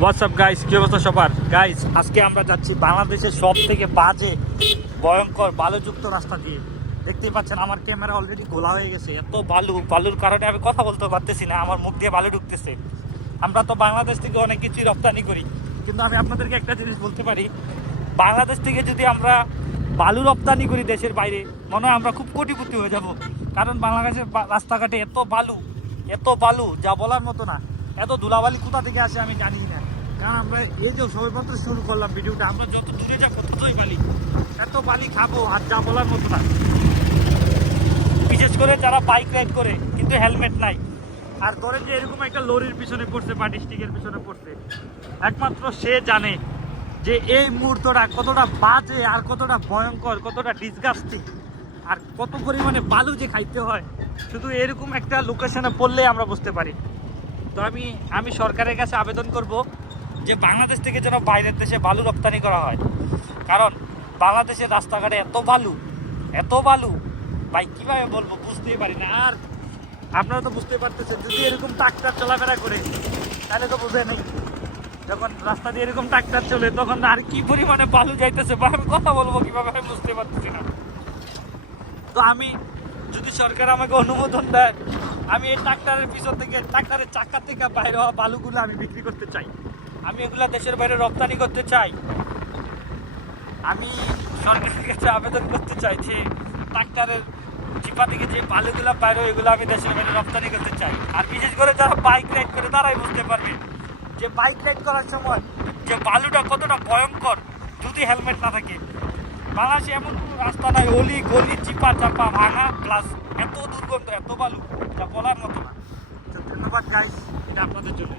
WhatsApp guys কি অবস্থা সবার? গাইস আজকে আমরা যাচ্ছি বাংলাদেশের সব থেকে বাজে, ভয়ঙ্কর বালুযুক্ত রাস্তা দিয়ে। দেখতেই পাচ্ছেন, আমার ক্যামেরা অলরেডি গোলা হয়ে গেছে। এত বালু, বালুর কারণে আমি কথা বলতে পারতেছি না, আমার মুখ দিয়ে বালু ঢুকতেছে। আমরা তো বাংলাদেশ থেকে অনেক কিছুই রপ্তানি করি, কিন্তু আমি আপনাদেরকে একটা জিনিস বলতে পারি। বাংলাদেশ থেকে যদি আমরা বালু রপ্তানি করি দেশের বাইরে, মনে হয় আমরা খুব কোটিপতি হয়ে যাব। কারণ বাংলাদেশের রাস্তাঘাটে এত বালু এত বালু, যা বলার মতো না। এত ধুলাবালি কোথা থেকে আসে আমি জানি না। কারণ আমরা এই যে সবেমাত্র শুরু করলাম ভিডিওটা, আমরা যত দূরে যাব ততই বালি। এত বালি খাব আর যা বলার মতো না। বিশেষ করে যারা বাইক রাইড করে, কিন্তু হেলমেট নাই। আর ধরেন যে এরকম একটা লরির পিছনে পড়ছে বা ডিস্ট্রিক্টের পিছনে পড়ছে, একমাত্র সে জানে যে এই মুহূর্তটা কতটা বাজে আর কতটা ভয়ঙ্কর, কতটা ডিসগাস্টিং আর কত পরিমাণে বালু যে খাইতে হয়। শুধু এরকম একটা লোকেশনে পড়লে আমরা বুঝতে পারি। তো আমি আমি সরকারের কাছে আবেদন করব যে বাংলাদেশ থেকে যেন বাইরের দেশে বালু রপ্তানি করা হয়। কারণ বাংলাদেশের রাস্তাঘাটে এত বালু এত বালু, ভাই কীভাবে বলব বুঝতেই পারি না। আর আপনারা তো বুঝতেই পারতেছেন, যদি এরকম ট্রাক্টর চলাফেরা করে, তাহলে তো বুঝে নেই। যখন রাস্তা দিয়ে এরকম ট্রাক্টর চলে, তখন আর কি পরিমাণে বালু যাইতেছে বা আমি কথা বলব কীভাবে আমি বুঝতে পারতেছি না। তো আমি, যদি সরকার আমাকে অনুমোদন দেয় আমি এই ট্রাক্টরের পিছন থেকে, ট্রাক্টরের চাকা থেকে বাইরে হওয়া বালুগুলো আমি বিক্রি করতে চাই। আমি এগুলো দেশের বাইরে রপ্তানি করতে চাই। আমি সরকারের কাছে আবেদন করতে চাই যে ট্রাক্টরের চিপা থেকে যে বালুগুলো বাইরে এগুলো আমি দেশের বাইরে রপ্তানি করতে চাই। আর বিশেষ করে যারা বাইক রাইড করে, তারাই বুঝতে পারবে যে বাইক রাইড করার সময় যে বালুটা কতটা ভয়ঙ্কর, যদি হেলমেট না থাকে। বাংলাদেশে এমন কোনো রাস্তা নাই। অলি গলি চিপা চাপা ভাঙা প্লাস এত দুর্গন্ধ এত বালু যা বলার মতো না। তো ধন্যবাদ গাইস এটা আপনাদের জন্য।